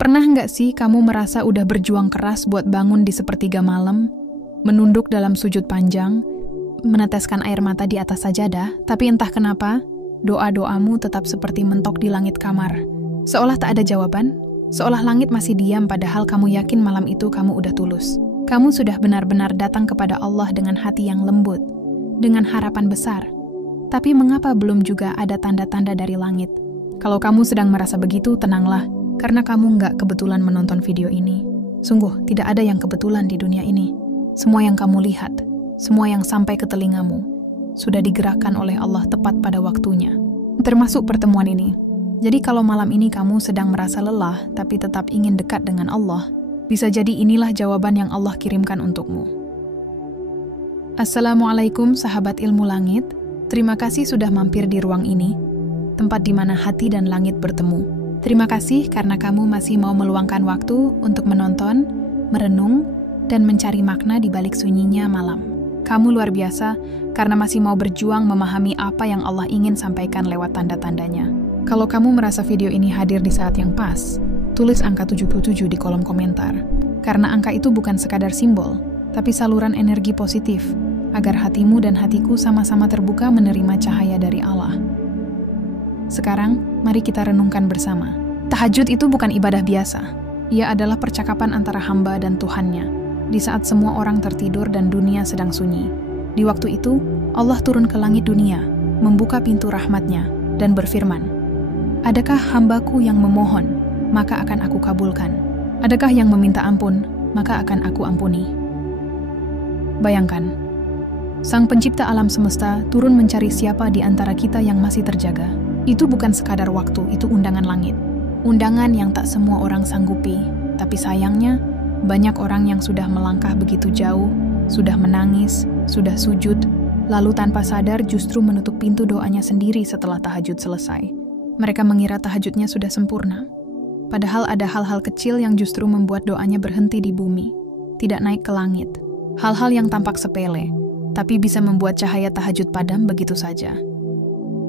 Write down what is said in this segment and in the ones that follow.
Pernah nggak sih kamu merasa udah berjuang keras buat bangun di sepertiga malam, menunduk dalam sujud panjang, meneteskan air mata di atas sajadah, tapi entah kenapa, doa-doamu tetap seperti mentok di langit kamar. Seolah tak ada jawaban, seolah langit masih diam padahal kamu yakin malam itu kamu udah tulus. Kamu sudah benar-benar datang kepada Allah dengan hati yang lembut, dengan harapan besar. Tapi mengapa belum juga ada tanda-tanda dari langit? Kalau kamu sedang merasa begitu, tenanglah. Karena kamu nggak kebetulan menonton video ini. Sungguh, tidak ada yang kebetulan di dunia ini. Semua yang kamu lihat, semua yang sampai ke telingamu, sudah digerakkan oleh Allah tepat pada waktunya. Termasuk pertemuan ini. Jadi kalau malam ini kamu sedang merasa lelah, tapi tetap ingin dekat dengan Allah, bisa jadi inilah jawaban yang Allah kirimkan untukmu. Assalamualaikum sahabat ilmu langit. Terima kasih sudah mampir di ruang ini, tempat di mana hati dan langit bertemu. Terima kasih karena kamu masih mau meluangkan waktu untuk menonton, merenung, dan mencari makna di balik sunyinya malam. Kamu luar biasa karena masih mau berjuang memahami apa yang Allah ingin sampaikan lewat tanda-tandanya. Kalau kamu merasa video ini hadir di saat yang pas, tulis angka 77 di kolom komentar. Karena angka itu bukan sekadar simbol, tapi saluran energi positif, agar hatimu dan hatiku sama-sama terbuka menerima cahaya dari Allah. Sekarang, mari kita renungkan bersama. Tahajud itu bukan ibadah biasa. Ia adalah percakapan antara hamba dan Tuhannya, di saat semua orang tertidur dan dunia sedang sunyi. Di waktu itu, Allah turun ke langit dunia, membuka pintu rahmat-Nya, dan berfirman, "Adakah hambaku yang memohon, maka akan aku kabulkan. Adakah yang meminta ampun, maka akan aku ampuni." Bayangkan, Sang Pencipta alam semesta turun mencari siapa di antara kita yang masih terjaga. Itu bukan sekadar waktu, itu undangan langit. Undangan yang tak semua orang sanggupi, tapi sayangnya, banyak orang yang sudah melangkah begitu jauh, sudah menangis, sudah sujud, lalu tanpa sadar justru menutup pintu doanya sendiri setelah tahajud selesai. Mereka mengira tahajudnya sudah sempurna. Padahal ada hal-hal kecil yang justru membuat doanya berhenti di bumi, tidak naik ke langit. Hal-hal yang tampak sepele, tapi bisa membuat cahaya tahajud padam begitu saja.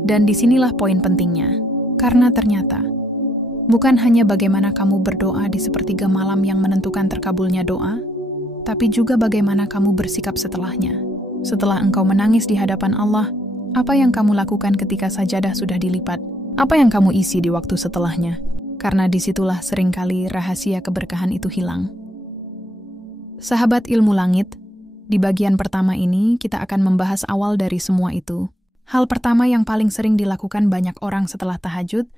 Dan disinilah poin pentingnya, karena ternyata bukan hanya bagaimana kamu berdoa di sepertiga malam yang menentukan terkabulnya doa, tapi juga bagaimana kamu bersikap setelahnya. Setelah engkau menangis di hadapan Allah, apa yang kamu lakukan ketika sajadah sudah dilipat? Apa yang kamu isi di waktu setelahnya? Karena disitulah seringkali rahasia keberkahan itu hilang. Sahabat ilmu langit, di bagian pertama ini kita akan membahas awal dari semua itu. Hal pertama yang paling sering dilakukan banyak orang setelah tahajud,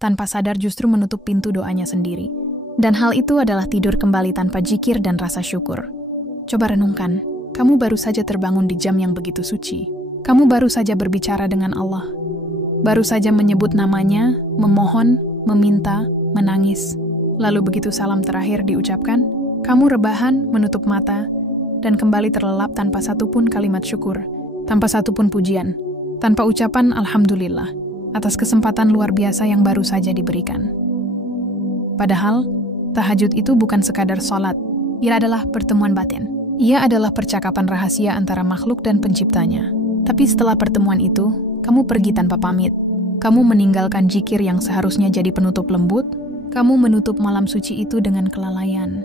tanpa sadar justru menutup pintu doanya sendiri. Dan hal itu adalah tidur kembali tanpa zikir dan rasa syukur. Coba renungkan, kamu baru saja terbangun di jam yang begitu suci. Kamu baru saja berbicara dengan Allah. Baru saja menyebut namanya, memohon, meminta, menangis. Lalu begitu salam terakhir diucapkan, kamu rebahan, menutup mata, dan kembali terlelap tanpa satupun kalimat syukur, tanpa satupun pujian. Tanpa ucapan Alhamdulillah atas kesempatan luar biasa yang baru saja diberikan. Padahal, tahajud itu bukan sekadar sholat, ia adalah pertemuan batin. Ia adalah percakapan rahasia antara makhluk dan penciptanya. Tapi setelah pertemuan itu, kamu pergi tanpa pamit. Kamu meninggalkan zikir yang seharusnya jadi penutup lembut, kamu menutup malam suci itu dengan kelalaian.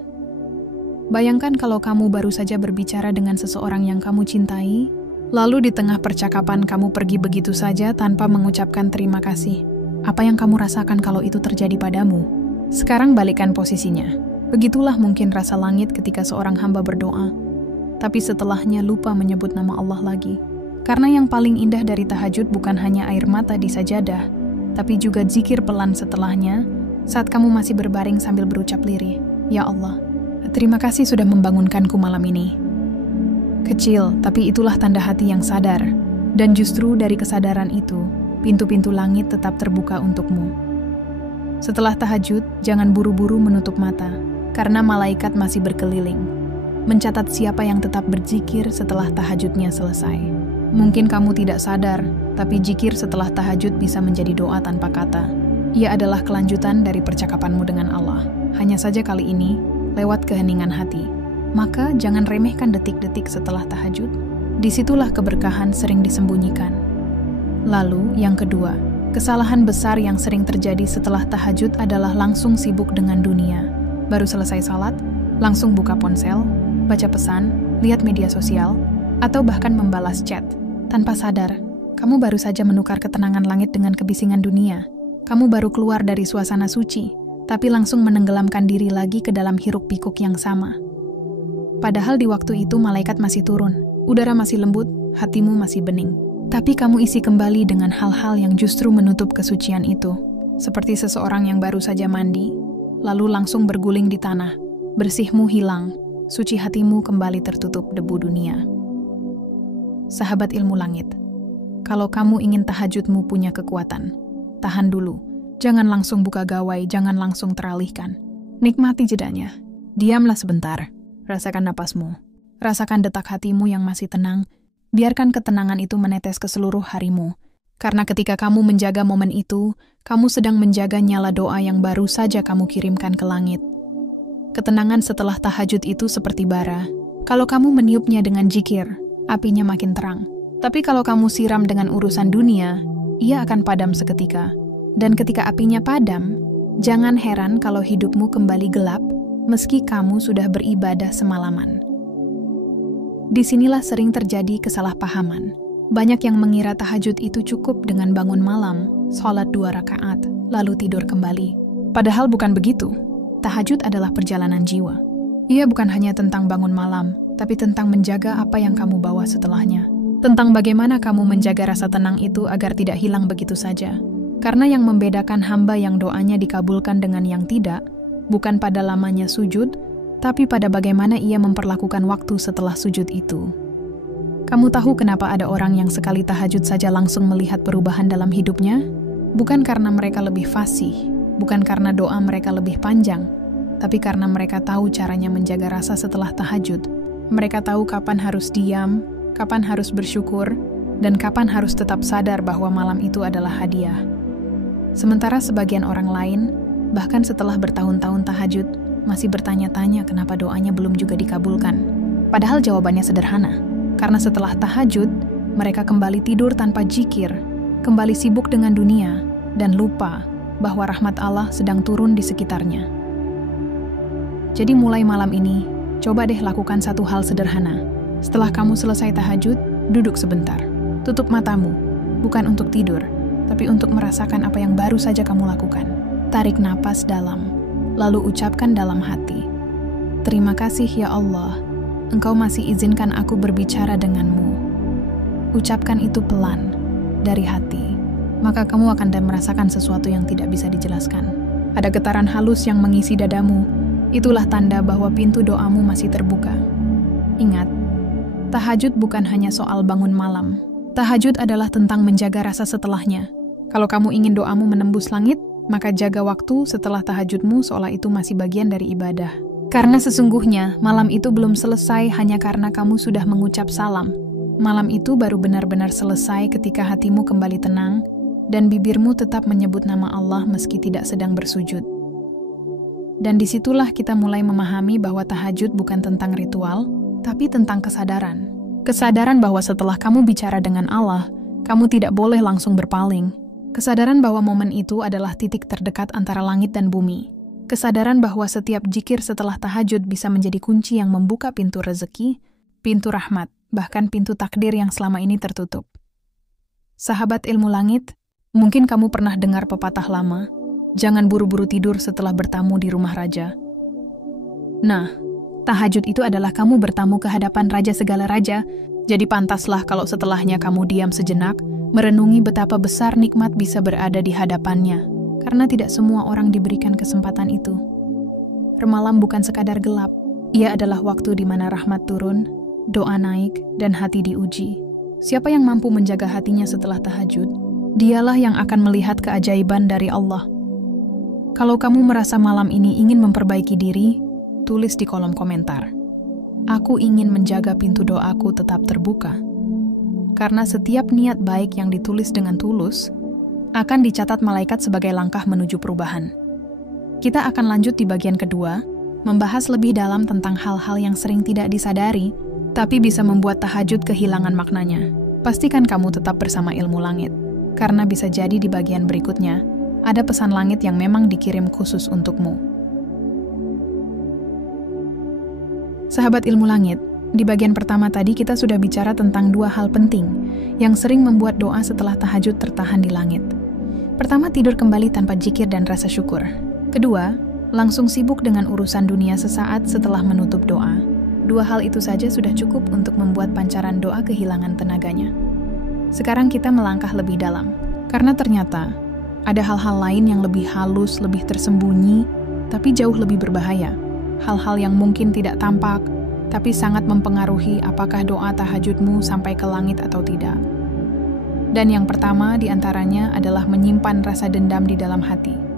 Bayangkan kalau kamu baru saja berbicara dengan seseorang yang kamu cintai, lalu di tengah percakapan kamu pergi begitu saja tanpa mengucapkan terima kasih. Apa yang kamu rasakan kalau itu terjadi padamu? Sekarang balikkan posisinya. Begitulah mungkin rasa langit ketika seorang hamba berdoa, tapi setelahnya lupa menyebut nama Allah lagi. Karena yang paling indah dari tahajud bukan hanya air mata di sajadah, tapi juga zikir pelan setelahnya, saat kamu masih berbaring sambil berucap lirih, "Ya Allah, terima kasih sudah membangunkanku malam ini." Kecil, tapi itulah tanda hati yang sadar. Dan justru dari kesadaran itu, pintu-pintu langit tetap terbuka untukmu. Setelah tahajud, jangan buru-buru menutup mata, karena malaikat masih berkeliling, mencatat siapa yang tetap berzikir setelah tahajudnya selesai. Mungkin kamu tidak sadar, tapi zikir setelah tahajud bisa menjadi doa tanpa kata. Ia adalah kelanjutan dari percakapanmu dengan Allah. Hanya saja kali ini, lewat keheningan hati. Maka jangan remehkan detik-detik setelah tahajud. Disitulah keberkahan sering disembunyikan. Lalu yang kedua, Kesalahan besar yang sering terjadi setelah tahajud adalah langsung sibuk dengan dunia. Baru selesai salat, langsung buka ponsel, baca pesan, lihat media sosial, atau bahkan membalas chat. Tanpa sadar, kamu baru saja menukar ketenangan langit dengan kebisingan dunia. Kamu baru keluar dari suasana suci, tapi langsung menenggelamkan diri lagi ke dalam hiruk-pikuk yang sama. Padahal di waktu itu malaikat masih turun, udara masih lembut, hatimu masih bening. Tapi kamu isi kembali dengan hal-hal yang justru menutup kesucian itu. Seperti seseorang yang baru saja mandi, lalu langsung berguling di tanah. Bersihmu hilang, suci hatimu kembali tertutup debu dunia. Sahabat ilmu langit, kalau kamu ingin tahajudmu punya kekuatan, tahan dulu. Jangan langsung buka gawai, jangan langsung teralihkan. Nikmati jedanya. Diamlah sebentar. Rasakan napasmu. Rasakan detak hatimu yang masih tenang. Biarkan ketenangan itu menetes ke seluruh harimu. Karena ketika kamu menjaga momen itu, kamu sedang menjaga nyala doa yang baru saja kamu kirimkan ke langit. Ketenangan setelah tahajud itu seperti bara. Kalau kamu meniupnya dengan zikir, apinya makin terang. Tapi kalau kamu siram dengan urusan dunia, ia akan padam seketika. Dan ketika apinya padam, jangan heran kalau hidupmu kembali gelap, meski kamu sudah beribadah semalaman. Disinilah sering terjadi kesalahpahaman. Banyak yang mengira tahajud itu cukup dengan bangun malam, sholat 2 rakaat, lalu tidur kembali. Padahal bukan begitu. Tahajud adalah perjalanan jiwa. Ia bukan hanya tentang bangun malam, tapi tentang menjaga apa yang kamu bawa setelahnya. Tentang bagaimana kamu menjaga rasa tenang itu agar tidak hilang begitu saja. Karena yang membedakan hamba yang doanya dikabulkan dengan yang tidak, bukan pada lamanya sujud, tapi pada bagaimana ia memperlakukan waktu setelah sujud itu. Kamu tahu kenapa ada orang yang sekali tahajud saja langsung melihat perubahan dalam hidupnya? Bukan karena mereka lebih fasih, bukan karena doa mereka lebih panjang, tapi karena mereka tahu caranya menjaga rasa setelah tahajud. Mereka tahu kapan harus diam, kapan harus bersyukur, dan kapan harus tetap sadar bahwa malam itu adalah hadiah. Sementara sebagian orang lain, bahkan setelah bertahun-tahun tahajud, masih bertanya-tanya kenapa doanya belum juga dikabulkan. Padahal jawabannya sederhana. Karena setelah tahajud, mereka kembali tidur tanpa zikir, kembali sibuk dengan dunia, dan lupa bahwa rahmat Allah sedang turun di sekitarnya. Jadi mulai malam ini, coba deh lakukan satu hal sederhana. Setelah kamu selesai tahajud, duduk sebentar. Tutup matamu, bukan untuk tidur, tapi untuk merasakan apa yang baru saja kamu lakukan. Tarik napas dalam. Lalu ucapkan dalam hati, "Terima kasih ya Allah, Engkau masih izinkan aku berbicara denganmu." Ucapkan itu pelan, dari hati. Maka kamu akan merasakan sesuatu yang tidak bisa dijelaskan. Ada getaran halus yang mengisi dadamu. Itulah tanda bahwa pintu doamu masih terbuka. Ingat, tahajud bukan hanya soal bangun malam. Tahajud adalah tentang menjaga rasa setelahnya. Kalau kamu ingin doamu menembus langit, maka jaga waktu setelah tahajudmu seolah itu masih bagian dari ibadah. Karena sesungguhnya, malam itu belum selesai hanya karena kamu sudah mengucap salam. Malam itu baru benar-benar selesai ketika hatimu kembali tenang, dan bibirmu tetap menyebut nama Allah meski tidak sedang bersujud. Dan disitulah kita mulai memahami bahwa tahajud bukan tentang ritual, tapi tentang kesadaran. Kesadaran bahwa setelah kamu bicara dengan Allah, kamu tidak boleh langsung berpaling. Kesadaran bahwa momen itu adalah titik terdekat antara langit dan bumi. Kesadaran bahwa setiap zikir setelah tahajud bisa menjadi kunci yang membuka pintu rezeki, pintu rahmat, bahkan pintu takdir yang selama ini tertutup. Sahabat ilmu langit, mungkin kamu pernah dengar pepatah lama, jangan buru-buru tidur setelah bertamu di rumah raja. Nah, tahajud itu adalah kamu bertamu ke hadapan raja segala raja, jadi pantaslah kalau setelahnya kamu diam sejenak, merenungi betapa besar nikmat bisa berada di hadapannya, karena tidak semua orang diberikan kesempatan itu. Remalam bukan sekadar gelap, ia adalah waktu di mana rahmat turun, doa naik, dan hati diuji. Siapa yang mampu menjaga hatinya setelah tahajud, dialah yang akan melihat keajaiban dari Allah. Kalau kamu merasa malam ini ingin memperbaiki diri, tulis di kolom komentar. Aku ingin menjaga pintu doaku tetap terbuka. Karena setiap niat baik yang ditulis dengan tulus, akan dicatat malaikat sebagai langkah menuju perubahan. Kita akan lanjut di bagian kedua, membahas lebih dalam tentang hal-hal yang sering tidak disadari, tapi bisa membuat tahajud kehilangan maknanya. Pastikan kamu tetap bersama Ilmu Langit. karena bisa jadi di bagian berikutnya ada pesan langit yang memang dikirim khusus untukmu. Sahabat ilmu langit, di bagian pertama tadi kita sudah bicara tentang dua hal penting yang sering membuat doa setelah tahajud tertahan di langit. Pertama, tidur kembali tanpa zikir dan rasa syukur. Kedua, langsung sibuk dengan urusan dunia sesaat setelah menutup doa. Dua hal itu saja sudah cukup untuk membuat pancaran doa kehilangan tenaganya. Sekarang kita melangkah lebih dalam, karena ternyata ada hal-hal lain yang lebih halus, lebih tersembunyi, tapi jauh lebih berbahaya. Hal-hal yang mungkin tidak tampak, tapi sangat mempengaruhi apakah doa tahajudmu sampai ke langit atau tidak. Dan yang pertama di antaranya adalah menyimpan rasa dendam di dalam hati.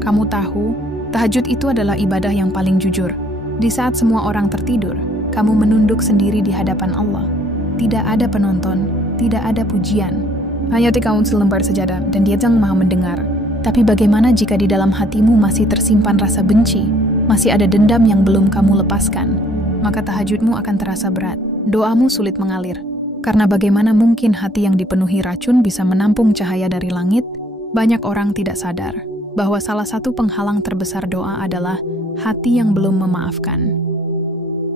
Kamu tahu, tahajud itu adalah ibadah yang paling jujur. Di saat semua orang tertidur, kamu menunduk sendiri di hadapan Allah. Tidak ada penonton, tidak ada pujian. Hanya kamu selembar sejadah dan Dia yang Maha mendengar. Tapi bagaimana jika di dalam hatimu masih tersimpan rasa benci, masih ada dendam yang belum kamu lepaskan? Maka tahajudmu akan terasa berat. Doamu sulit mengalir. Karena bagaimana mungkin hati yang dipenuhi racun bisa menampung cahaya dari langit? Banyak orang tidak sadar bahwa salah satu penghalang terbesar doa adalah hati yang belum memaafkan.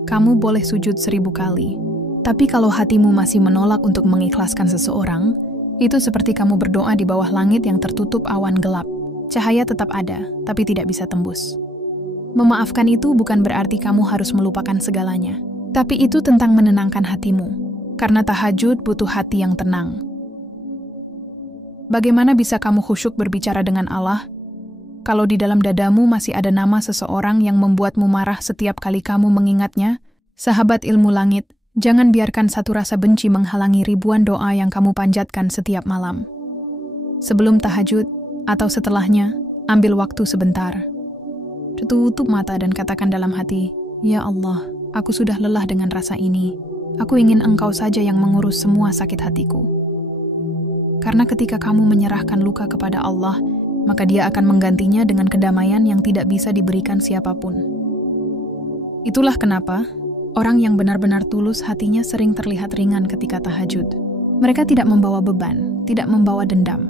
Kamu boleh sujud 1000 kali, tapi kalau hatimu masih menolak untuk mengikhlaskan seseorang, itu seperti kamu berdoa di bawah langit yang tertutup awan gelap. Cahaya tetap ada, tapi tidak bisa tembus. Memaafkan itu bukan berarti kamu harus melupakan segalanya, tapi itu tentang menenangkan hatimu, karena tahajud butuh hati yang tenang. Bagaimana bisa kamu khusyuk berbicara dengan Allah kalau di dalam dadamu masih ada nama seseorang yang membuatmu marah setiap kali kamu mengingatnya? Sahabat ilmu langit, jangan biarkan satu rasa benci menghalangi ribuan doa yang kamu panjatkan setiap malam. Sebelum tahajud atau setelahnya, ambil waktu sebentar. Tutup mata dan katakan dalam hati, "Ya Allah, aku sudah lelah dengan rasa ini. Aku ingin Engkau saja yang mengurus semua sakit hatiku." Karena ketika kamu menyerahkan luka kepada Allah, maka Dia akan menggantinya dengan kedamaian yang tidak bisa diberikan siapapun. Itulah kenapa orang yang benar-benar tulus hatinya sering terlihat ringan ketika tahajud. Mereka tidak membawa beban, tidak membawa dendam.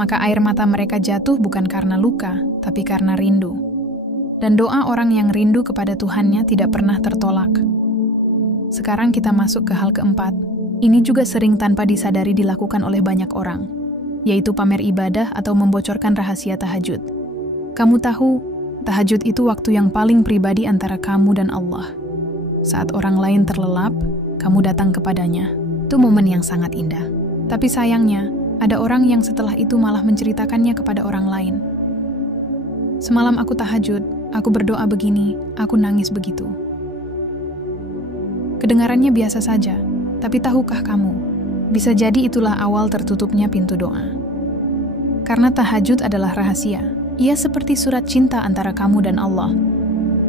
Maka air mata mereka jatuh bukan karena luka, tapi karena rindu. Dan doa orang yang rindu kepada Tuhannya tidak pernah tertolak. Sekarang kita masuk ke hal keempat. Ini juga sering tanpa disadari dilakukan oleh banyak orang, yaitu pamer ibadah atau membocorkan rahasia tahajud. Kamu tahu, tahajud itu waktu yang paling pribadi antara kamu dan Allah. Saat orang lain terlelap, kamu datang kepadanya. Itu momen yang sangat indah. Tapi sayangnya, ada orang yang setelah itu malah menceritakannya kepada orang lain. Semalam aku tahajud, aku berdoa begini, aku nangis begitu. Kedengarannya biasa saja, tapi tahukah kamu, bisa jadi itulah awal tertutupnya pintu doa. Karena tahajud adalah rahasia, ia seperti surat cinta antara kamu dan Allah.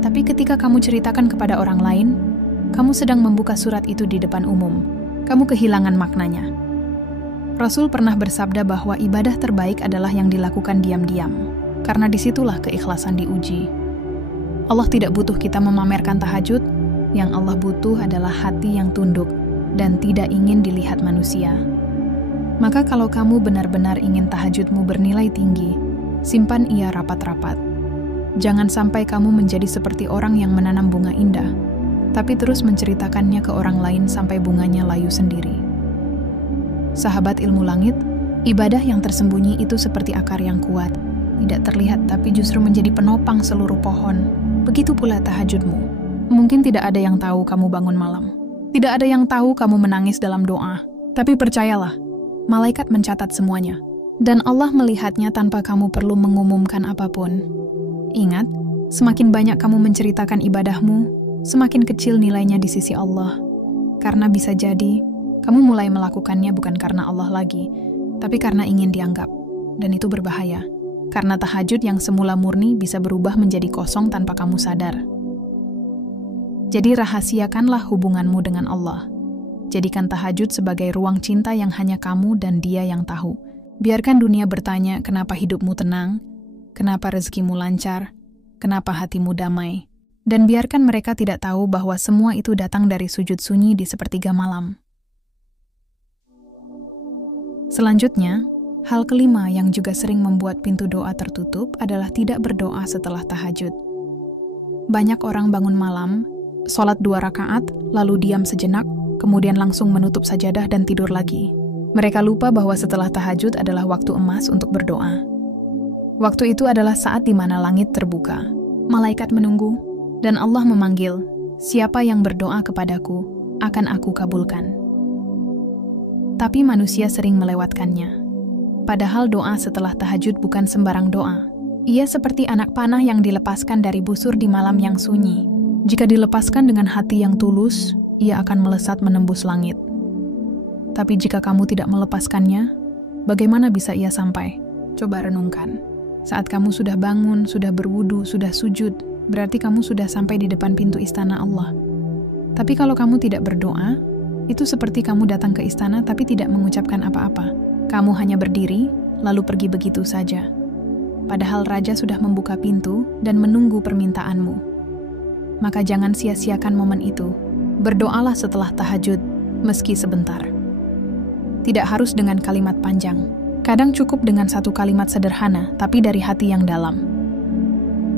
Tapi ketika kamu ceritakan kepada orang lain, kamu sedang membuka surat itu di depan umum. Kamu kehilangan maknanya. Rasul pernah bersabda bahwa ibadah terbaik adalah yang dilakukan diam-diam, karena disitulah keikhlasan diuji. Allah tidak butuh kita memamerkan tahajud, yang Allah butuh adalah hati yang tunduk dan tidak ingin dilihat manusia. Maka kalau kamu benar-benar ingin tahajudmu bernilai tinggi, simpan ia rapat-rapat. Jangan sampai kamu menjadi seperti orang yang menanam bunga indah, tapi terus menceritakannya ke orang lain sampai bunganya layu sendiri. Sahabat ilmu langit, ibadah yang tersembunyi itu seperti akar yang kuat, tidak terlihat tapi justru menjadi penopang seluruh pohon. Begitu pula tahajudmu. Mungkin tidak ada yang tahu kamu bangun malam. Tidak ada yang tahu kamu menangis dalam doa. Tapi percayalah, malaikat mencatat semuanya. Dan Allah melihatnya tanpa kamu perlu mengumumkan apapun. Ingat, semakin banyak kamu menceritakan ibadahmu, semakin kecil nilainya di sisi Allah. Karena bisa jadi, kamu mulai melakukannya bukan karena Allah lagi, tapi karena ingin dianggap. Dan itu berbahaya. Karena tahajud yang semula murni bisa berubah menjadi kosong tanpa kamu sadar. Jadi rahasiakanlah hubunganmu dengan Allah. Jadikan tahajud sebagai ruang cinta yang hanya kamu dan Dia yang tahu. Biarkan dunia bertanya kenapa hidupmu tenang, kenapa rezekimu lancar, kenapa hatimu damai. Dan biarkan mereka tidak tahu bahwa semua itu datang dari sujud sunyi di sepertiga malam. Selanjutnya, Hal kelima yang juga sering membuat pintu doa tertutup adalah tidak berdoa setelah tahajud. Banyak orang bangun malam, sholat 2 rakaat, lalu diam sejenak, kemudian langsung menutup sajadah dan tidur lagi. Mereka lupa bahwa setelah tahajud adalah waktu emas untuk berdoa. Waktu itu adalah saat di mana langit terbuka, malaikat menunggu, dan Allah memanggil, "Siapa yang berdoa kepadaku, akan aku kabulkan." Tapi manusia sering melewatkannya. Padahal doa setelah tahajud bukan sembarang doa. Ia seperti anak panah yang dilepaskan dari busur di malam yang sunyi. Jika dilepaskan dengan hati yang tulus, ia akan melesat menembus langit. Tapi jika kamu tidak melepaskannya, bagaimana bisa ia sampai? Coba renungkan. Saat kamu sudah bangun, sudah berwudu, sudah sujud, berarti kamu sudah sampai di depan pintu istana Allah. Tapi kalau kamu tidak berdoa, itu seperti kamu datang ke istana tapi tidak mengucapkan apa-apa. Kamu hanya berdiri, lalu pergi begitu saja. Padahal Raja sudah membuka pintu dan menunggu permintaanmu. Maka jangan sia-siakan momen itu. Berdoalah setelah tahajud, meski sebentar. Tidak harus dengan kalimat panjang. Kadang cukup dengan satu kalimat sederhana, tapi dari hati yang dalam.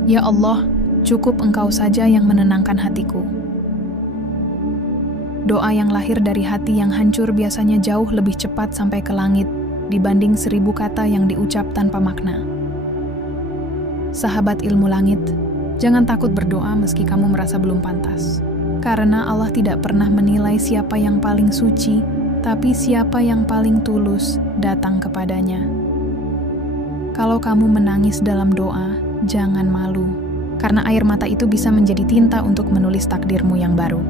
Ya Allah, cukup Engkau saja yang menenangkan hatiku. Doa yang lahir dari hati yang hancur biasanya jauh lebih cepat sampai ke langit dibanding 1000 kata yang diucap tanpa makna. Sahabat ilmu langit, jangan takut berdoa meski kamu merasa belum pantas. Karena Allah tidak pernah menilai siapa yang paling suci, tapi siapa yang paling tulus datang kepadanya. Kalau kamu menangis dalam doa, jangan malu, karena air mata itu bisa menjadi tinta untuk menulis takdirmu yang baru.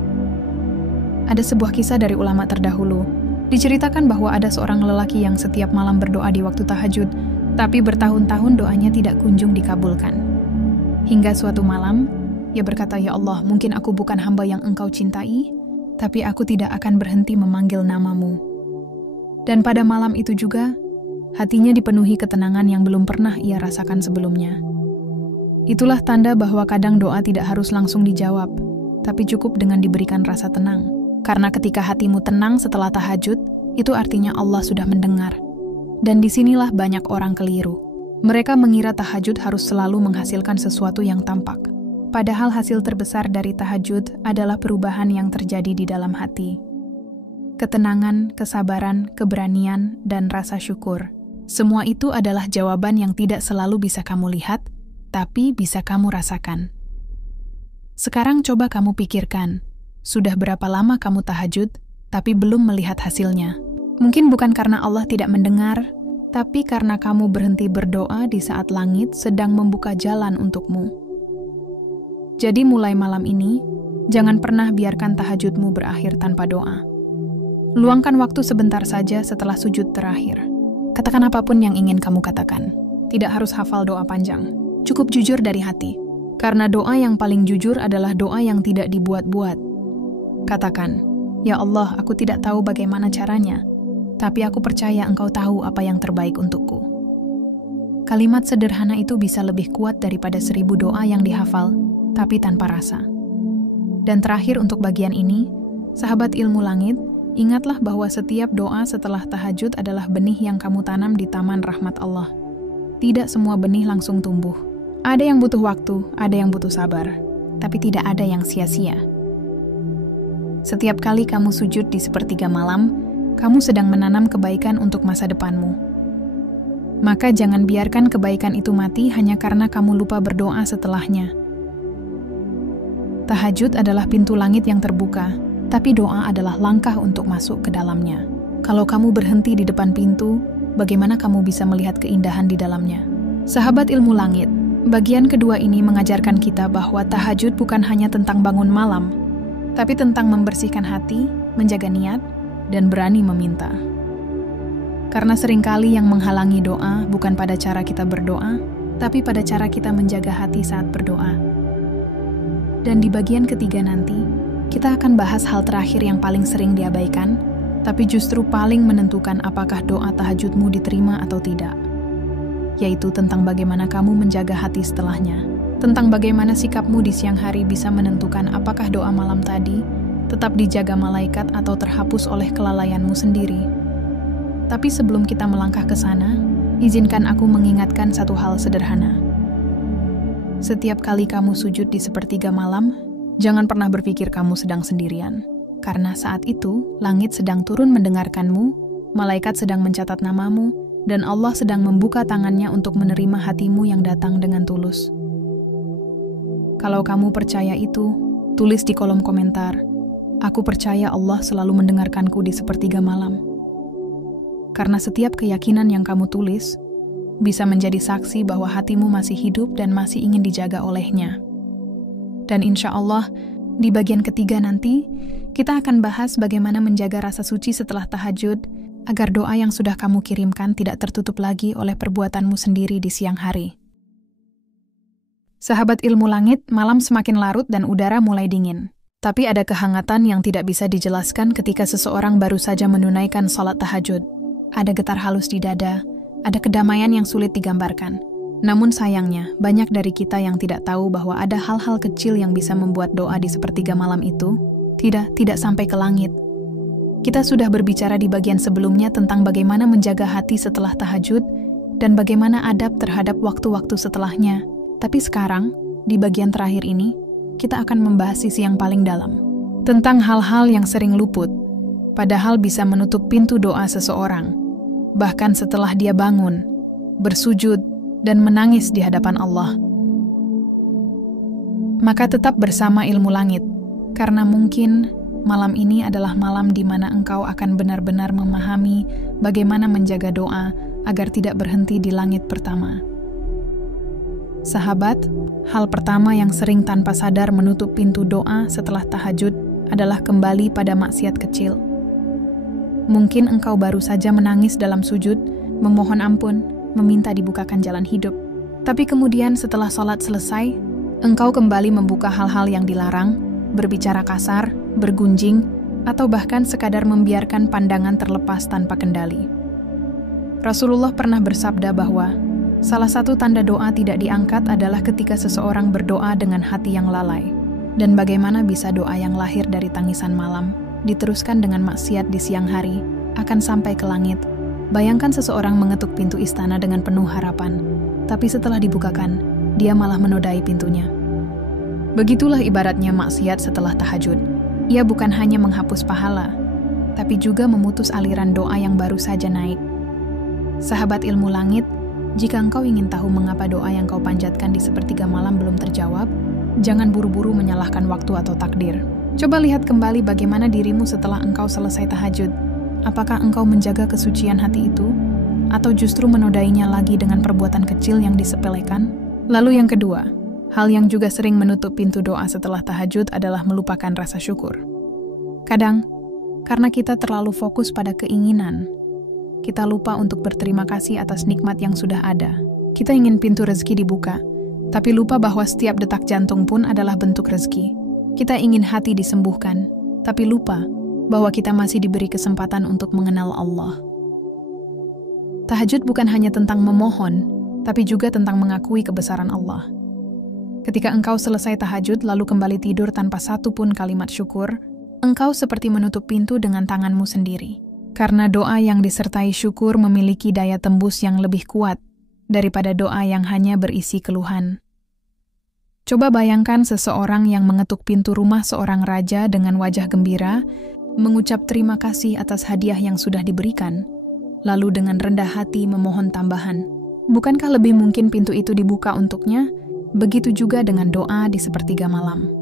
Ada sebuah kisah dari ulama terdahulu. Diceritakan bahwa ada seorang lelaki yang setiap malam berdoa di waktu tahajud, tapi bertahun-tahun doanya tidak kunjung dikabulkan. Hingga suatu malam, ia berkata, "Ya Allah, mungkin aku bukan hamba yang Engkau cintai, tapi aku tidak akan berhenti memanggil namamu." Dan pada malam itu juga, hatinya dipenuhi ketenangan yang belum pernah ia rasakan sebelumnya. Itulah tanda bahwa kadang doa tidak harus langsung dijawab, tapi cukup dengan diberikan rasa tenang. Karena ketika hatimu tenang setelah tahajud, itu artinya Allah sudah mendengar. Dan disinilah banyak orang keliru. Mereka mengira tahajud harus selalu menghasilkan sesuatu yang tampak. Padahal hasil terbesar dari tahajud adalah perubahan yang terjadi di dalam hati. Ketenangan, kesabaran, keberanian, dan rasa syukur. Semua itu adalah jawaban yang tidak selalu bisa kamu lihat, tapi bisa kamu rasakan. Sekarang coba kamu pikirkan, sudah berapa lama kamu tahajud, tapi belum melihat hasilnya? Mungkin bukan karena Allah tidak mendengar, tapi karena kamu berhenti berdoa di saat langit sedang membuka jalan untukmu. Jadi mulai malam ini, jangan pernah biarkan tahajudmu berakhir tanpa doa. Luangkan waktu sebentar saja setelah sujud terakhir. Katakan apapun yang ingin kamu katakan. Tidak harus hafal doa panjang. Cukup jujur dari hati. Karena doa yang paling jujur adalah doa yang tidak dibuat-buat. Katakan, "Ya Allah, aku tidak tahu bagaimana caranya, tapi aku percaya Engkau tahu apa yang terbaik untukku." Kalimat sederhana itu bisa lebih kuat daripada 1000 doa yang dihafal, tapi tanpa rasa. Dan terakhir untuk bagian ini, sahabat ilmu langit, ingatlah bahwa setiap doa setelah tahajud adalah benih yang kamu tanam di taman rahmat Allah. Tidak semua benih langsung tumbuh. Ada yang butuh waktu, ada yang butuh sabar, tapi tidak ada yang sia-sia. Setiap kali kamu sujud di sepertiga malam, kamu sedang menanam kebaikan untuk masa depanmu. Maka jangan biarkan kebaikan itu mati hanya karena kamu lupa berdoa setelahnya. Tahajud adalah pintu langit yang terbuka, tapi doa adalah langkah untuk masuk ke dalamnya. Kalau kamu berhenti di depan pintu, bagaimana kamu bisa melihat keindahan di dalamnya? Sahabat ilmu langit, bagian kedua ini mengajarkan kita bahwa tahajud bukan hanya tentang bangun malam, tapi tentang membersihkan hati, menjaga niat, dan berani meminta. Karena seringkali yang menghalangi doa bukan pada cara kita berdoa, tapi pada cara kita menjaga hati saat berdoa. Dan di bagian ketiga nanti, kita akan bahas hal terakhir yang paling sering diabaikan, tapi justru paling menentukan apakah doa tahajudmu diterima atau tidak. Yaitu tentang bagaimana kamu menjaga hati setelahnya. Tentang bagaimana sikapmu di siang hari bisa menentukan apakah doa malam tadi tetap dijaga malaikat atau terhapus oleh kelalaianmu sendiri. Tapi sebelum kita melangkah ke sana, izinkan aku mengingatkan satu hal sederhana. Setiap kali kamu sujud di sepertiga malam, jangan pernah berpikir kamu sedang sendirian. Karena saat itu, langit sedang turun mendengarkanmu, malaikat sedang mencatat namamu, dan Allah sedang membuka tangannya untuk menerima hatimu yang datang dengan tulus. Kalau kamu percaya itu, tulis di kolom komentar, "Aku percaya Allah selalu mendengarkanku di sepertiga malam." Karena setiap keyakinan yang kamu tulis bisa menjadi saksi bahwa hatimu masih hidup dan masih ingin dijaga olehnya. Dan insya Allah, di bagian ketiga nanti, kita akan bahas bagaimana menjaga rasa suci setelah tahajud, agar doa yang sudah kamu kirimkan tidak tertutup lagi oleh perbuatanmu sendiri di siang hari. Sahabat ilmu langit, malam semakin larut dan udara mulai dingin. Tapi ada kehangatan yang tidak bisa dijelaskan ketika seseorang baru saja menunaikan salat tahajud. Ada getar halus di dada, ada kedamaian yang sulit digambarkan. Namun sayangnya, banyak dari kita yang tidak tahu bahwa ada hal-hal kecil yang bisa membuat doa di sepertiga malam itu tidak sampai ke langit. Kita sudah berbicara di bagian sebelumnya tentang bagaimana menjaga hati setelah tahajud dan bagaimana adab terhadap waktu-waktu setelahnya. Tapi sekarang, di bagian terakhir ini, kita akan membahas sisi yang paling dalam. Tentang hal-hal yang sering luput, padahal bisa menutup pintu doa seseorang. Bahkan setelah dia bangun, bersujud, dan menangis di hadapan Allah. Maka tetap bersama ilmu langit, karena mungkin malam ini adalah malam di mana engkau akan benar-benar memahami bagaimana menjaga doa agar tidak berhenti di langit pertama. Sahabat, hal pertama yang sering tanpa sadar menutup pintu doa setelah tahajud adalah kembali pada maksiat kecil. Mungkin engkau baru saja menangis dalam sujud, memohon ampun, meminta dibukakan jalan hidup. Tapi kemudian setelah sholat selesai, engkau kembali membuka hal-hal yang dilarang, berbicara kasar, bergunjing, atau bahkan sekadar membiarkan pandangan terlepas tanpa kendali. Rasulullah pernah bersabda bahwa salah satu tanda doa tidak diangkat adalah ketika seseorang berdoa dengan hati yang lalai. Dan bagaimana bisa doa yang lahir dari tangisan malam diteruskan dengan maksiat di siang hari, akan sampai ke langit. Bayangkan seseorang mengetuk pintu istana dengan penuh harapan, tapi setelah dibukakan, dia malah menodai pintunya. Begitulah ibaratnya maksiat setelah tahajud. Ia bukan hanya menghapus pahala, tapi juga memutus aliran doa yang baru saja naik. Sahabat ilmu langit, jika engkau ingin tahu mengapa doa yang kau panjatkan di sepertiga malam belum terjawab, jangan buru-buru menyalahkan waktu atau takdir. Coba lihat kembali bagaimana dirimu setelah engkau selesai tahajud. Apakah engkau menjaga kesucian hati itu? Atau justru menodainya lagi dengan perbuatan kecil yang disepelekan? Lalu yang kedua, hal yang juga sering menutup pintu doa setelah tahajud adalah melupakan rasa syukur. Kadang, karena kita terlalu fokus pada keinginan, kita lupa untuk berterima kasih atas nikmat yang sudah ada. Kita ingin pintu rezeki dibuka, tapi lupa bahwa setiap detak jantung pun adalah bentuk rezeki. Kita ingin hati disembuhkan, tapi lupa bahwa kita masih diberi kesempatan untuk mengenal Allah. Tahajud bukan hanya tentang memohon, tapi juga tentang mengakui kebesaran Allah. Ketika engkau selesai tahajud lalu kembali tidur tanpa satu pun kalimat syukur, engkau seperti menutup pintu dengan tanganmu sendiri. Karena doa yang disertai syukur memiliki daya tembus yang lebih kuat daripada doa yang hanya berisi keluhan. Coba bayangkan seseorang yang mengetuk pintu rumah seorang raja dengan wajah gembira, mengucap terima kasih atas hadiah yang sudah diberikan, lalu dengan rendah hati memohon tambahan. Bukankah lebih mungkin pintu itu dibuka untuknya? Begitu juga dengan doa di sepertiga malam.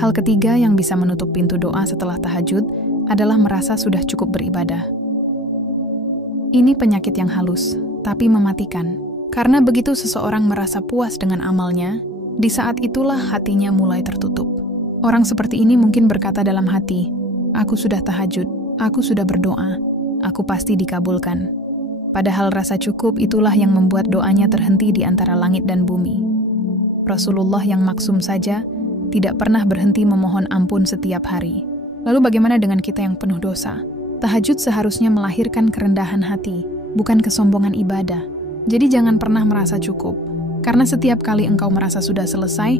Hal ketiga yang bisa menutup pintu doa setelah tahajud adalah merasa sudah cukup beribadah. Ini penyakit yang halus, tapi mematikan. Karena begitu seseorang merasa puas dengan amalnya, di saat itulah hatinya mulai tertutup. Orang seperti ini mungkin berkata dalam hati, "Aku sudah tahajud, aku sudah berdoa, aku pasti dikabulkan." Padahal rasa cukup itulah yang membuat doanya terhenti di antara langit dan bumi. Rasulullah yang maksum saja tidak pernah berhenti memohon ampun setiap hari. Lalu bagaimana dengan kita yang penuh dosa? Tahajud seharusnya melahirkan kerendahan hati, bukan kesombongan ibadah. Jadi jangan pernah merasa cukup, karena setiap kali engkau merasa sudah selesai,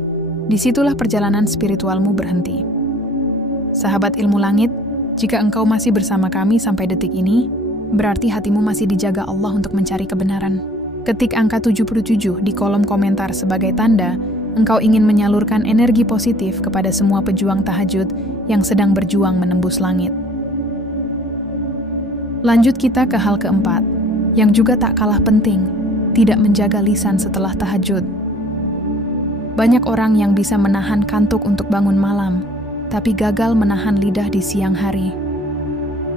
disitulah perjalanan spiritualmu berhenti. Sahabat ilmu langit, jika engkau masih bersama kami sampai detik ini, berarti hatimu masih dijaga Allah untuk mencari kebenaran. Ketik angka 77 di kolom komentar sebagai tanda engkau ingin menyalurkan energi positif kepada semua pejuang tahajud yang sedang berjuang menembus langit. Lanjut kita ke hal keempat, yang juga tak kalah penting, tidak menjaga lisan setelah tahajud. Banyak orang yang bisa menahan kantuk untuk bangun malam, tapi gagal menahan lidah di siang hari.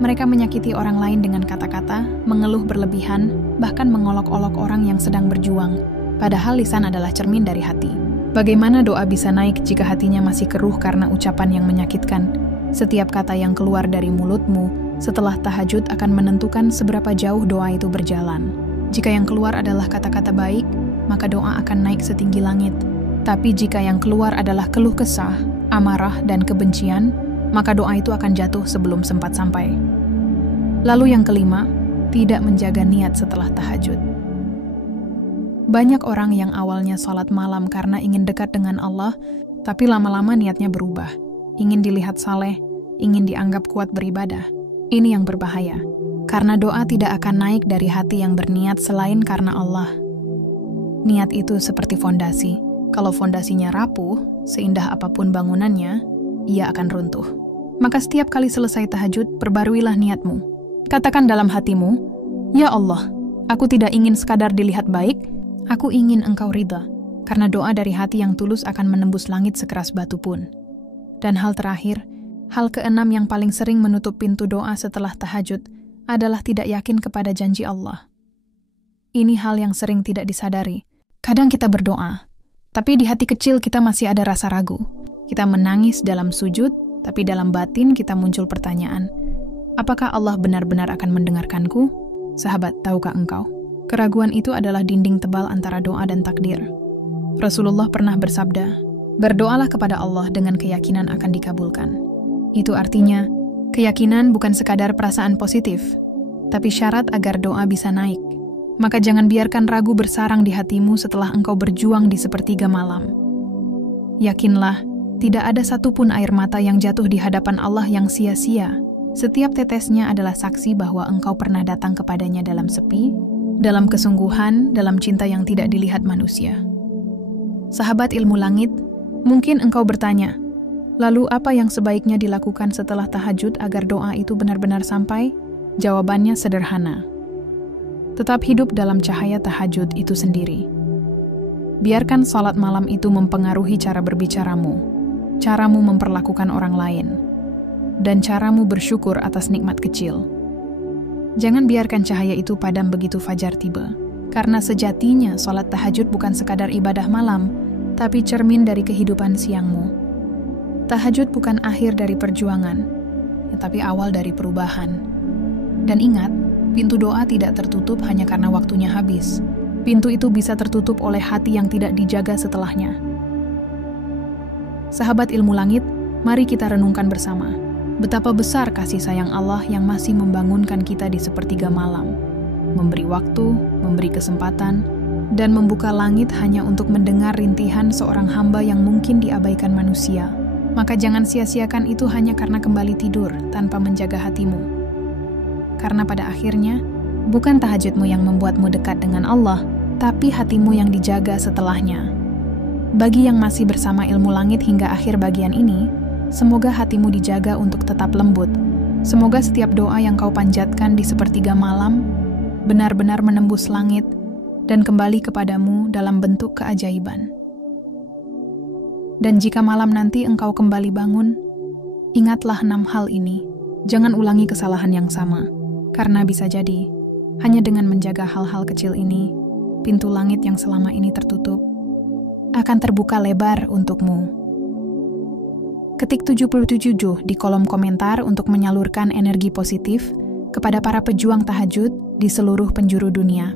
Mereka menyakiti orang lain dengan kata-kata, mengeluh berlebihan, bahkan mengolok-olok orang yang sedang berjuang. Padahal lisan adalah cermin dari hati. Bagaimana doa bisa naik jika hatinya masih keruh karena ucapan yang menyakitkan? Setiap kata yang keluar dari mulutmu setelah tahajud akan menentukan seberapa jauh doa itu berjalan. Jika yang keluar adalah kata-kata baik, maka doa akan naik setinggi langit. Tapi jika yang keluar adalah keluh kesah, amarah, dan kebencian, maka doa itu akan jatuh sebelum sempat sampai. Lalu yang kelima, tidak menjaga niat setelah tahajud. Banyak orang yang awalnya sholat malam karena ingin dekat dengan Allah, tapi lama-lama niatnya berubah. Ingin dilihat saleh, ingin dianggap kuat beribadah. Ini yang berbahaya, karena doa tidak akan naik dari hati yang berniat selain karena Allah. Niat itu seperti fondasi. Kalau fondasinya rapuh, seindah apapun bangunannya, ia akan runtuh. Maka setiap kali selesai tahajud, perbaruilah niatmu. Katakan dalam hatimu, "Ya Allah, aku tidak ingin sekadar dilihat baik, aku ingin Engkau ridha." Karena doa dari hati yang tulus akan menembus langit sekeras batu pun. Dan hal terakhir, hal keenam yang paling sering menutup pintu doa setelah tahajud adalah tidak yakin kepada janji Allah. Ini hal yang sering tidak disadari. Kadang kita berdoa, tapi di hati kecil kita masih ada rasa ragu. Kita menangis dalam sujud, tapi dalam batin kita muncul pertanyaan, apakah Allah benar-benar akan mendengarkanku? Sahabat, tahukah engkau? Keraguan itu adalah dinding tebal antara doa dan takdir. Rasulullah pernah bersabda, berdoalah kepada Allah dengan keyakinan akan dikabulkan. Itu artinya, keyakinan bukan sekadar perasaan positif, tapi syarat agar doa bisa naik. Maka jangan biarkan ragu bersarang di hatimu setelah engkau berjuang di sepertiga malam. Yakinlah, tidak ada satupun air mata yang jatuh di hadapan Allah yang sia-sia. Setiap tetesnya adalah saksi bahwa engkau pernah datang kepadanya dalam sepi, dalam kesungguhan, dalam cinta yang tidak dilihat manusia. Sahabat ilmu langit, mungkin engkau bertanya, lalu apa yang sebaiknya dilakukan setelah tahajud agar doa itu benar-benar sampai? Jawabannya sederhana. Tetap hidup dalam cahaya tahajud itu sendiri. Biarkan salat malam itu mempengaruhi cara berbicaramu, caramu memperlakukan orang lain, dan caramu bersyukur atas nikmat kecil. Jangan biarkan cahaya itu padam begitu fajar tiba, karena sejatinya salat tahajud bukan sekadar ibadah malam, tapi cermin dari kehidupan siangmu. Tahajud bukan akhir dari perjuangan, tetapi awal dari perubahan. Dan ingat, pintu doa tidak tertutup hanya karena waktunya habis. Pintu itu bisa tertutup oleh hati yang tidak dijaga setelahnya. Sahabat ilmu langit, mari kita renungkan bersama. Betapa besar kasih sayang Allah yang masih membangunkan kita di sepertiga malam. Memberi waktu, memberi kesempatan, dan membuka langit hanya untuk mendengar rintihan seorang hamba yang mungkin diabaikan manusia. Maka jangan sia-siakan itu hanya karena kembali tidur tanpa menjaga hatimu. Karena pada akhirnya, bukan tahajudmu yang membuatmu dekat dengan Allah, tapi hatimu yang dijaga setelahnya. Bagi yang masih bersama ilmu langit hingga akhir bagian ini, semoga hatimu dijaga untuk tetap lembut. Semoga setiap doa yang kau panjatkan di sepertiga malam benar-benar menembus langit dan kembali kepadamu dalam bentuk keajaiban. Dan jika malam nanti engkau kembali bangun, ingatlah 6 hal ini. Jangan ulangi kesalahan yang sama. Karena bisa jadi, hanya dengan menjaga hal-hal kecil ini, pintu langit yang selama ini tertutup akan terbuka lebar untukmu. Ketik 77 di kolom komentar untuk menyalurkan energi positif kepada para pejuang tahajud di seluruh penjuru dunia.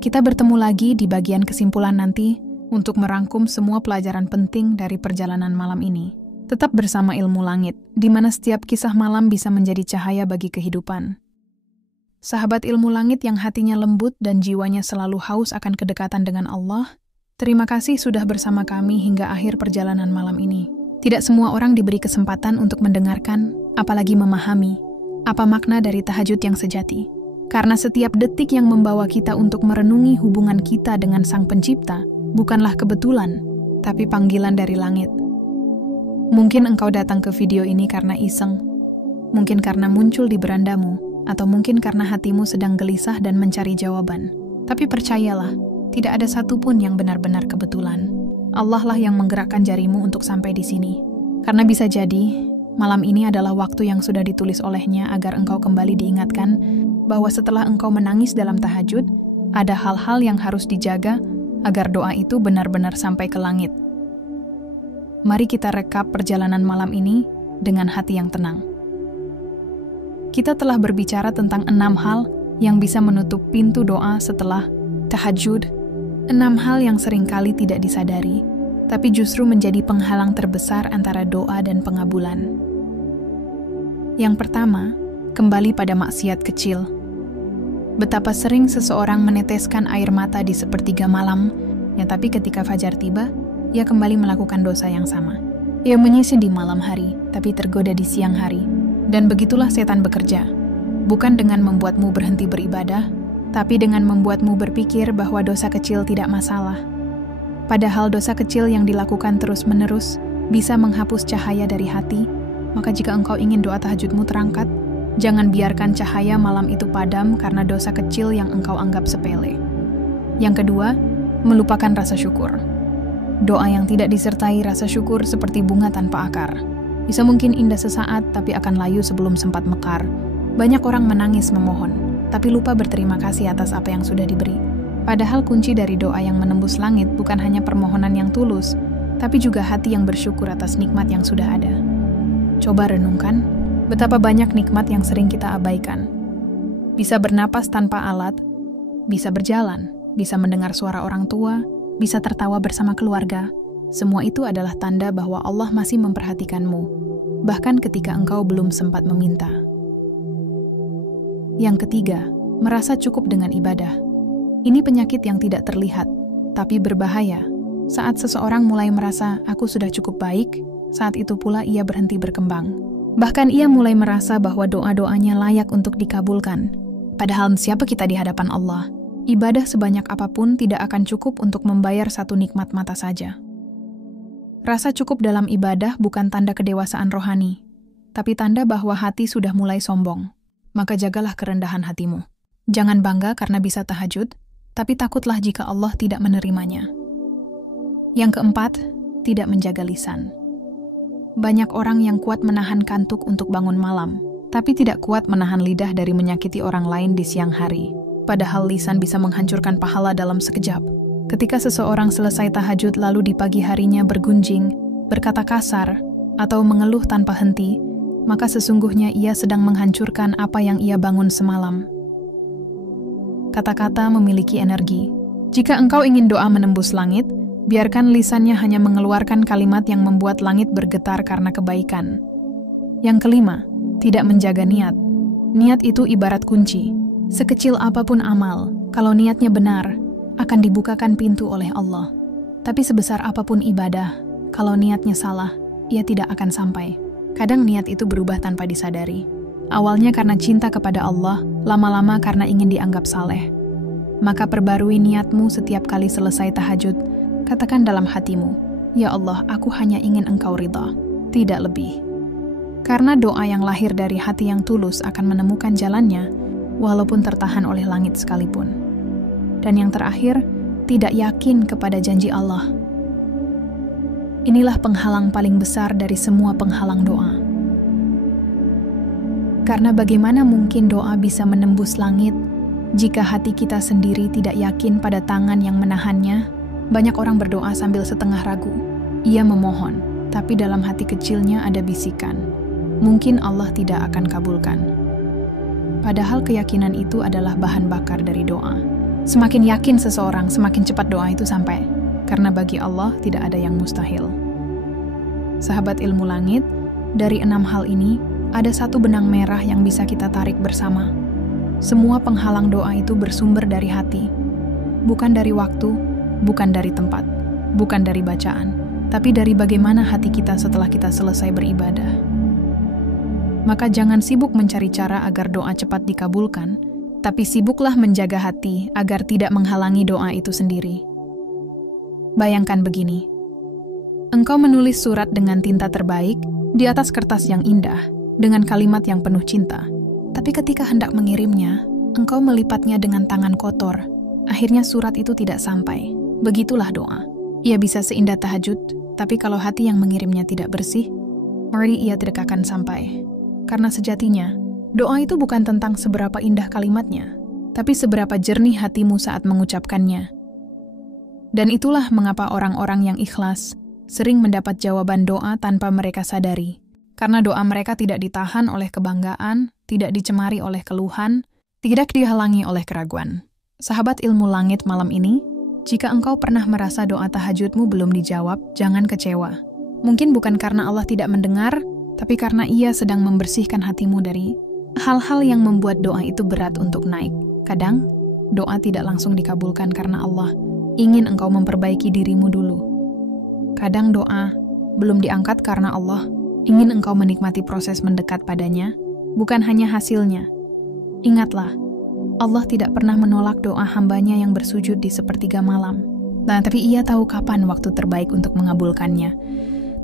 Kita bertemu lagi di bagian kesimpulan nanti untuk merangkum semua pelajaran penting dari perjalanan malam ini. Tetap bersama ilmu langit, di mana setiap kisah malam bisa menjadi cahaya bagi kehidupan. Sahabat ilmu langit yang hatinya lembut dan jiwanya selalu haus akan kedekatan dengan Allah, terima kasih sudah bersama kami hingga akhir perjalanan malam ini. Tidak semua orang diberi kesempatan untuk mendengarkan, apalagi memahami. Apa makna dari tahajud yang sejati? Karena setiap detik yang membawa kita untuk merenungi hubungan kita dengan Sang Pencipta bukanlah kebetulan, tapi panggilan dari langit. Mungkin engkau datang ke video ini karena iseng, mungkin karena muncul di berandamu, atau mungkin karena hatimu sedang gelisah dan mencari jawaban. Tapi percayalah, tidak ada satupun yang benar-benar kebetulan. Allah lah yang menggerakkan jarimu untuk sampai di sini. Karena bisa jadi, malam ini adalah waktu yang sudah ditulis olehnya agar engkau kembali diingatkan bahwa setelah engkau menangis dalam tahajud, ada hal-hal yang harus dijaga agar doa itu benar-benar sampai ke langit. Mari kita rekap perjalanan malam ini dengan hati yang tenang. Kita telah berbicara tentang 6 hal yang bisa menutup pintu doa setelah tahajud. 6 hal yang seringkali tidak disadari, tapi justru menjadi penghalang terbesar antara doa dan pengabulan. Yang pertama, kembali pada maksiat kecil. Betapa sering seseorang meneteskan air mata di sepertiga malam, ya tapi ketika fajar tiba, ia kembali melakukan dosa yang sama. Ia menyisih di malam hari, tapi tergoda di siang hari. Dan begitulah setan bekerja, bukan dengan membuatmu berhenti beribadah, tapi dengan membuatmu berpikir bahwa dosa kecil tidak masalah. Padahal dosa kecil yang dilakukan terus-menerus bisa menghapus cahaya dari hati, maka jika engkau ingin doa tahajudmu terangkat, jangan biarkan cahaya malam itu padam karena dosa kecil yang engkau anggap sepele. Yang kedua, melupakan rasa syukur. Doa yang tidak disertai rasa syukur seperti bunga tanpa akar. Bisa mungkin indah sesaat, tapi akan layu sebelum sempat mekar. Banyak orang menangis memohon, tapi lupa berterima kasih atas apa yang sudah diberi. Padahal kunci dari doa yang menembus langit bukan hanya permohonan yang tulus, tapi juga hati yang bersyukur atas nikmat yang sudah ada. Coba renungkan, betapa banyak nikmat yang sering kita abaikan. Bisa bernapas tanpa alat, bisa berjalan, bisa mendengar suara orang tua, bisa tertawa bersama keluarga. Semua itu adalah tanda bahwa Allah masih memperhatikanmu, bahkan ketika engkau belum sempat meminta. Yang ketiga, merasa cukup dengan ibadah. Ini penyakit yang tidak terlihat, tapi berbahaya. Saat seseorang mulai merasa, aku sudah cukup baik, saat itu pula ia berhenti berkembang. Bahkan ia mulai merasa bahwa doa-doanya layak untuk dikabulkan. Padahal siapa kita di hadapan Allah? Ibadah sebanyak apapun tidak akan cukup untuk membayar satu nikmat mata saja. Rasa cukup dalam ibadah bukan tanda kedewasaan rohani, tapi tanda bahwa hati sudah mulai sombong. Maka jagalah kerendahan hatimu. Jangan bangga karena bisa tahajud, tapi takutlah jika Allah tidak menerimanya. Yang keempat, tidak menjaga lisan. Banyak orang yang kuat menahan kantuk untuk bangun malam, tapi tidak kuat menahan lidah dari menyakiti orang lain di siang hari. Padahal lisan bisa menghancurkan pahala dalam sekejap. Ketika seseorang selesai tahajud lalu di pagi harinya bergunjing, berkata kasar, atau mengeluh tanpa henti, maka sesungguhnya ia sedang menghancurkan apa yang ia bangun semalam. Kata-kata memiliki energi. Jika engkau ingin doa menembus langit, biarkan lisannya hanya mengeluarkan kalimat yang membuat langit bergetar karena kebaikan. Yang kelima, tidak menjaga niat. Niat itu ibarat kunci. Sekecil apapun amal, kalau niatnya benar, akan dibukakan pintu oleh Allah. Tapi sebesar apapun ibadah, kalau niatnya salah, ia tidak akan sampai. Kadang niat itu berubah tanpa disadari. Awalnya karena cinta kepada Allah, lama-lama karena ingin dianggap saleh. Maka perbarui niatmu setiap kali selesai tahajud. Katakan dalam hatimu, ya Allah, aku hanya ingin Engkau ridha, tidak lebih. Karena doa yang lahir dari hati yang tulus akan menemukan jalannya, walaupun tertahan oleh langit sekalipun. Dan yang terakhir, tidak yakin kepada janji Allah. Inilah penghalang paling besar dari semua penghalang doa. Karena bagaimana mungkin doa bisa menembus langit jika hati kita sendiri tidak yakin pada tangan yang menahannya? Banyak orang berdoa sambil setengah ragu. Ia memohon, tapi dalam hati kecilnya ada bisikan, mungkin Allah tidak akan kabulkan. Padahal keyakinan itu adalah bahan bakar dari doa. Semakin yakin seseorang, semakin cepat doa itu sampai. Karena bagi Allah tidak ada yang mustahil. Sahabat ilmu langit, dari 6 hal ini, ada satu benang merah yang bisa kita tarik bersama. Semua penghalang doa itu bersumber dari hati. Bukan dari waktu, bukan dari tempat, bukan dari bacaan, tapi dari bagaimana hati kita setelah kita selesai beribadah. maka jangan sibuk mencari cara agar doa cepat dikabulkan, tapi sibuklah menjaga hati agar tidak menghalangi doa itu sendiri. Bayangkan begini, engkau menulis surat dengan tinta terbaik di atas kertas yang indah, dengan kalimat yang penuh cinta. Tapi ketika hendak mengirimnya, engkau melipatnya dengan tangan kotor. Akhirnya surat itu tidak sampai. Begitulah doa. Ia bisa seindah tahajud, tapi kalau hati yang mengirimnya tidak bersih, mari ia tidak akan sampai. Karena sejatinya, doa itu bukan tentang seberapa indah kalimatnya, tapi seberapa jernih hatimu saat mengucapkannya. Dan itulah mengapa orang-orang yang ikhlas sering mendapat jawaban doa tanpa mereka sadari. Karena doa mereka tidak ditahan oleh kebanggaan, tidak dicemari oleh keluhan, tidak dihalangi oleh keraguan. Sahabat ilmu langit malam ini, jika engkau pernah merasa doa tahajudmu belum dijawab, jangan kecewa. Mungkin bukan karena Allah tidak mendengar, tapi karena Ia sedang membersihkan hatimu dari hal-hal yang membuat doa itu berat untuk naik. Kadang, doa tidak langsung dikabulkan karena Allah ingin engkau memperbaiki dirimu dulu. Kadang doa belum diangkat karena Allah ingin engkau menikmati proses mendekat padanya, bukan hanya hasilnya. Ingatlah, Allah tidak pernah menolak doa hambanya yang bersujud di sepertiga malam. Nah, tapi Ia tahu kapan waktu terbaik untuk mengabulkannya.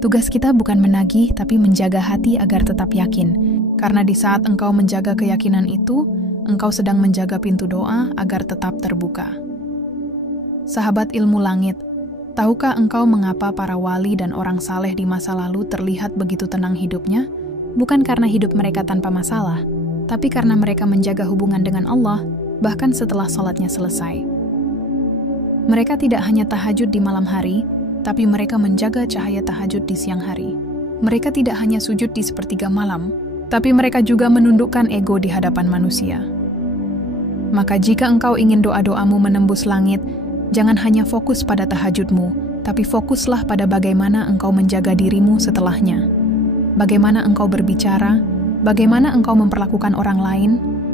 Tugas kita bukan menagih, tapi menjaga hati agar tetap yakin. Karena di saat engkau menjaga keyakinan itu, engkau sedang menjaga pintu doa agar tetap terbuka. Sahabat ilmu langit, tahukah engkau mengapa para wali dan orang saleh di masa lalu terlihat begitu tenang hidupnya? Bukan karena hidup mereka tanpa masalah, tapi karena mereka menjaga hubungan dengan Allah, bahkan setelah sholatnya selesai. Mereka tidak hanya tahajud di malam hari, tapi mereka menjaga cahaya tahajud di siang hari. Mereka tidak hanya sujud di sepertiga malam, tapi mereka juga menundukkan ego di hadapan manusia. Maka jika engkau ingin doa-doamu menembus langit, jangan hanya fokus pada tahajudmu, tapi fokuslah pada bagaimana engkau menjaga dirimu setelahnya. Bagaimana engkau berbicara, bagaimana engkau memperlakukan orang lain,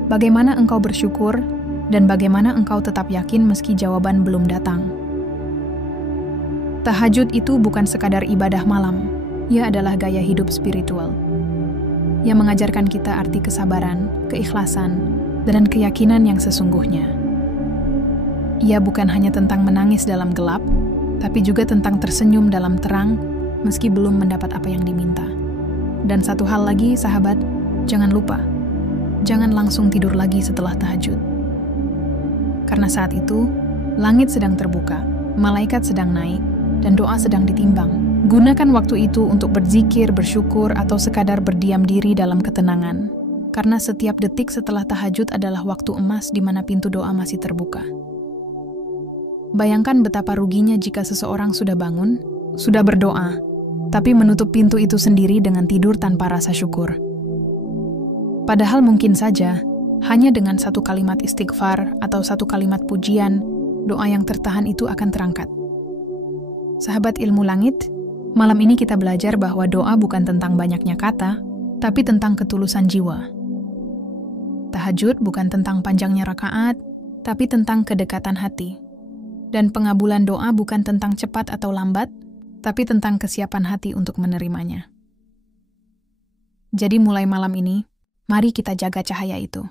bagaimana engkau bersyukur, dan bagaimana engkau tetap yakin meski jawaban belum datang. Tahajud itu bukan sekadar ibadah malam, ia adalah gaya hidup spiritual yang mengajarkan kita arti kesabaran, keikhlasan, dan keyakinan yang sesungguhnya. Ia bukan hanya tentang menangis dalam gelap, tapi juga tentang tersenyum dalam terang meski belum mendapat apa yang diminta. Dan satu hal lagi, sahabat, jangan lupa, jangan langsung tidur lagi setelah tahajud. Karena saat itu, langit sedang terbuka, malaikat sedang naik, dan doa sedang ditimbang. Gunakan waktu itu untuk berzikir, bersyukur, atau sekadar berdiam diri dalam ketenangan. Karena setiap detik setelah tahajud adalah waktu emas di mana pintu doa masih terbuka. Bayangkan betapa ruginya jika seseorang sudah bangun, sudah berdoa, tapi menutup pintu itu sendiri dengan tidur tanpa rasa syukur. Padahal mungkin saja, hanya dengan satu kalimat istighfar atau satu kalimat pujian, doa yang tertahan itu akan terangkat. Sahabat ilmu langit, malam ini kita belajar bahwa doa bukan tentang banyaknya kata, tapi tentang ketulusan jiwa. Tahajud bukan tentang panjangnya rakaat, tapi tentang kedekatan hati. Dan pengabulan doa bukan tentang cepat atau lambat, tapi tentang kesiapan hati untuk menerimanya. Jadi mulai malam ini, mari kita jaga cahaya itu.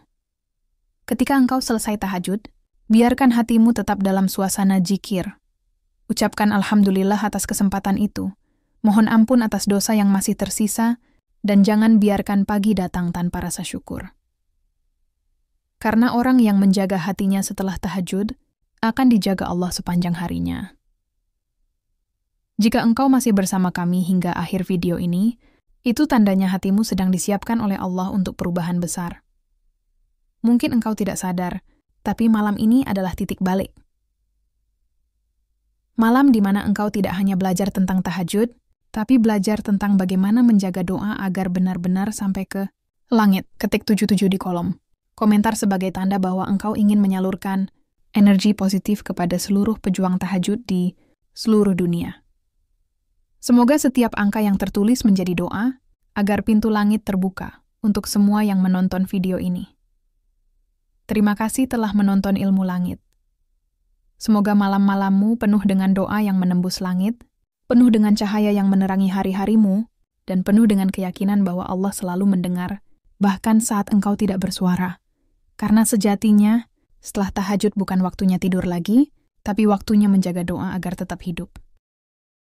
Ketika engkau selesai tahajud, biarkan hatimu tetap dalam suasana zikir. Ucapkan alhamdulillah atas kesempatan itu. Mohon ampun atas dosa yang masih tersisa, dan jangan biarkan pagi datang tanpa rasa syukur. Karena orang yang menjaga hatinya setelah tahajud, akan dijaga Allah sepanjang harinya. Jika engkau masih bersama kami hingga akhir video ini, itu tandanya hatimu sedang disiapkan oleh Allah untuk perubahan besar. Mungkin engkau tidak sadar, tapi malam ini adalah titik balik. Malam di mana engkau tidak hanya belajar tentang tahajud, tapi belajar tentang bagaimana menjaga doa agar benar-benar sampai ke langit. Ketik 77 di kolom komentar sebagai tanda bahwa engkau ingin menyalurkan energi positif kepada seluruh pejuang tahajud di seluruh dunia. Semoga setiap angka yang tertulis menjadi doa, agar pintu langit terbuka untuk semua yang menonton video ini. Terima kasih telah menonton Ilmu Langit. Semoga malam-malammu penuh dengan doa yang menembus langit, penuh dengan cahaya yang menerangi hari-harimu, dan penuh dengan keyakinan bahwa Allah selalu mendengar bahkan saat engkau tidak bersuara. Karena sejatinya, setelah tahajud bukan waktunya tidur lagi, tapi waktunya menjaga doa agar tetap hidup.